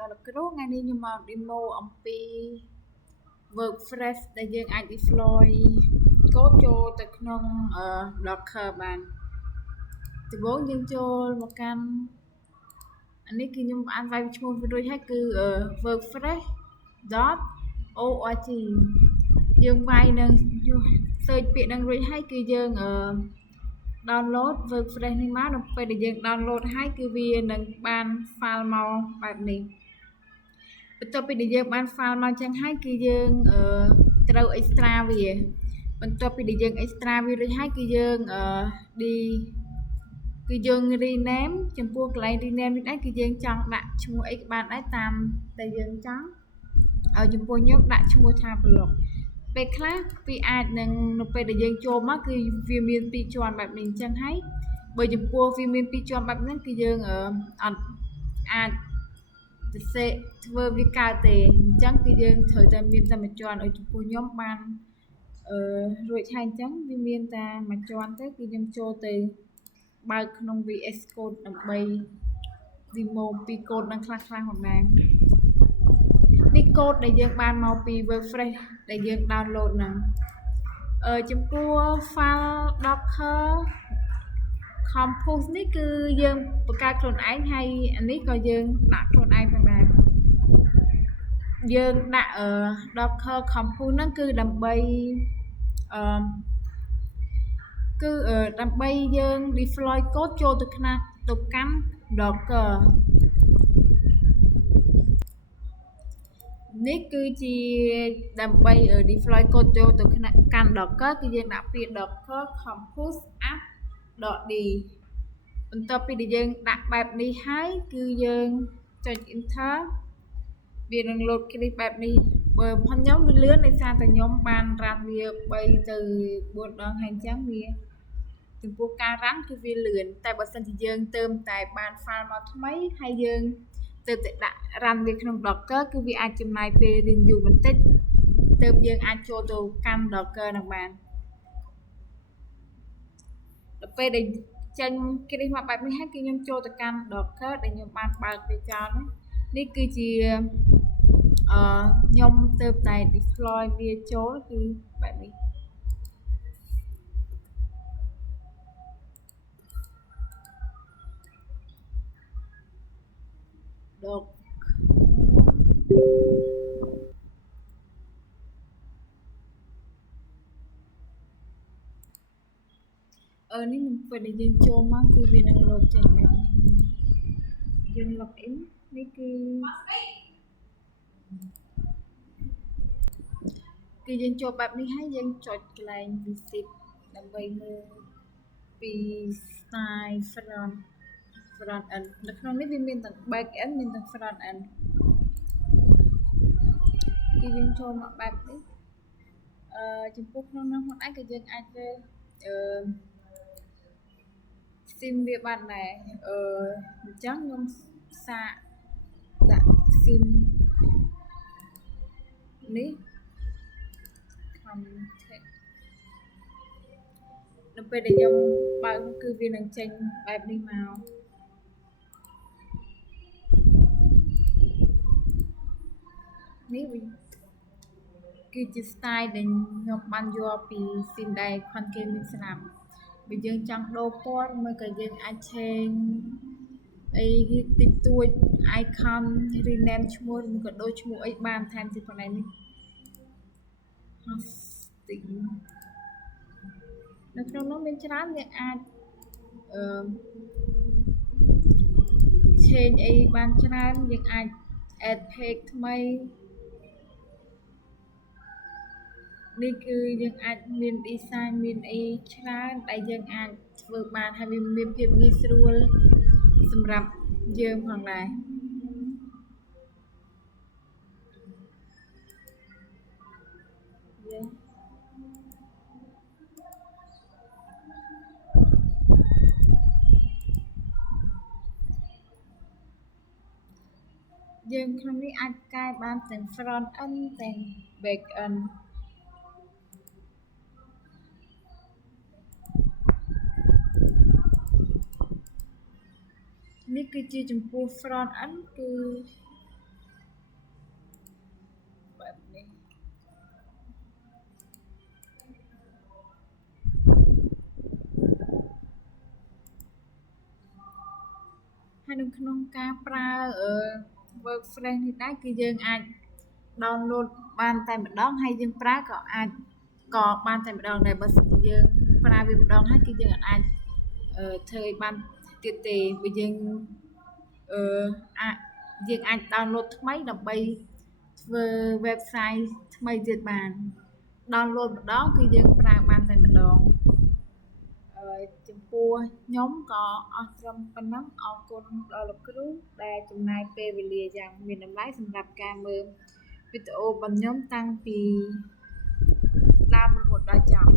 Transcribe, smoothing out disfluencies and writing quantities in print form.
ដល់លោកគ្រូថ្ងៃនេះខ្ញុំមក demo អំពី WordPress ដែលយើងអាច deploy កូដចូលទៅក្នុង Docker បានដំបូងយើងចូលមកកាន់អានេះគឺខ្ញុំអានវាយឈ្មោះរួចហើយគឺ wordpress.org យើងវាយនឹង search ពាក្យនឹងរួចហើយគឺយើងdownload WordPress នេះមកដល់ពេលដែលយើង download ហើយគឺវានឹងបាន file មកបែបនេះបន្ទាប់ពីដែលយើងបាន file មកចឹងហើយគឺយើងត្រូវ extra វាបន្ទាប់ពីដែលយើង extra វារួចហើយគឺយើងrename ចំពោះកន្លែង rename នេះដែរគឺយើងចង់ដាក់ឈ្មោះអីក៏បានដែរតាមតែយើងចង់ឲ្យចំពោះខ្ញុំដាក់ឈ្មោះថា blog ពេលខ្លះវាអាចនឹងនៅពេលដែលយើងចូលមកគឺវាមានពីរជាន់បែបនេះអញ្ចឹងហើយបើចំពោះវាមានពីរជាន់បែបហ្នឹងគឺយើងអត់អាចទៅសេធ្វើវាកើតទេអញ្ចឹងគឺយើងត្រូវតែមានតែមួយជាន់ឲ្យចំពោះខ្ញុំបានរួចហើយអញ្ចឹងវាមានតែមួយជាន់ទៅគឺខ្ញុំចូលទៅបើកក្នុង VS Code ដើម្បី demo ពីកូដនឹងខ្លះៗផងដែរនេះកូដដែលយើងបានមកពី WordPress ដែលយើង download ហ្នឹងចំពោះ file Docker Compose នេះគឺយើងបង្កើតខ្លួនឯងហើយអានេះក៏យើងដាក់ខ្លួនឯងផងដែរយើងដាក់ Docker Compose ហ្នឹងគឺដើម្បីដើម្បីយើង deploy កូដចូលទៅកាន់ Docker នេះគឺជាដើម្បី deploy កូដចូលទៅកាន់ Docker គឺយើងដាក់ពាក្យ Docker Compose app.d បន្ទាប់ពីដែលយើងដាក់បែបនេះហើយគឺយើងចុច enter វានឹង load គ្លីកបែបនេះបើផងខ្ញុំវាលឿនដោយសារតែខ្ញុំបានរ៉ាន់វា3ទៅ4ដងហើយអញ្ចឹងវាចំពោះការរ៉ាន់គឺវាលឿនតែបើសិនជាយើងទៅតែបាន file មកថ្មីហើយយើងទៅដាក់ run វាក្នុង Docker គឺវាអាចចំណាយពេលរៀងយូរបន្តិចទើបយើងអាចចូលទៅកាន់ Docker នឹងបានដល់ពេលដែលចេញគ្លីកមកបែបនេះហើយគឺខ្ញុំចូលទៅកាន់ Docker ដែលខ្ញុំបានបើកវាចោលនេះគឺជាខ្ញុំទៅតែ deploy វាចូលគឺបែបនេះនេះនឹងពេលដែលយើងចូលមកគឺវានឹង load ចេញបែបនេះយើង log in នេះគឺយើងចូលបែបនេះហើយយើងចុចកន្លែង visit ដើម្បីមើលពី style front end នៅក្នុងនេះវាមានទាំង back end មានទាំង front end គឺយើងចូលមកបែបនេះចំពោះក្នុងនោះខ្លួនឯងក៏យើងអាចធ្វើsim វាបានដែរអញ្ចឹងខ្ញុំសាកដាក់ sim នេះ contact នៅពេលដែលខ្ញុំបើកគឺវានឹងចេញបែបនេះមកនេះវិញគឺជា style ដែលខ្ញុំបានយកពី sim ដែល content មានស្រាប់បើយើងចង់ដូរពណ៌មើលក៏យើងអាច change អីតិចតួច icon rename ឈ្មោះឬក៏ដូរឈ្មោះអីបានថែមទៀតផងដែរនេះ hosting នៅក្នុងនោះមានច្រើនយើងអាចchange អីបានច្រើនយើងអាច add page ថ្មីនេះគឺយើងអាចមាន design មានអីច្រើនដែលយើងអាចធ្វើបានហើយវាមានភាពងាយស្រួលសម្រាប់យើងផងដែរយើងក្នុងនេះអាចកែបានទាំង front end ទាំង back endនេះគឺជាចំពោះ front end គឺ ហើយនៅក្នុងការប្រើWordPress នេះដែរគឺយើងអាច download បានតែម្ដងហើយយើងប្រើក៏បានតែម្ដងដែរបើសិនជាយើងប្រើវាម្ដងហើយគឺយើងអាចធ្វើឲ្យបានទៀតទេបើយើងអាច download ថ្មីដើម្បីធ្វើ website ថ្មីទៀតបាន download ម្ដងគឺយើងប្រើបានតែម្ដងចំពោះខ្ញុំក៏អស់ត្រឹមប៉ុណ្ណឹងអរគុណដល់លោកគ្រូដែលចំណាយពេលវេលាយ៉ាងមានតម្លៃសម្រាប់ការមើលវីដេអូរបស់ខ្ញុំតាំងពីដើមរហូតដល់ចប់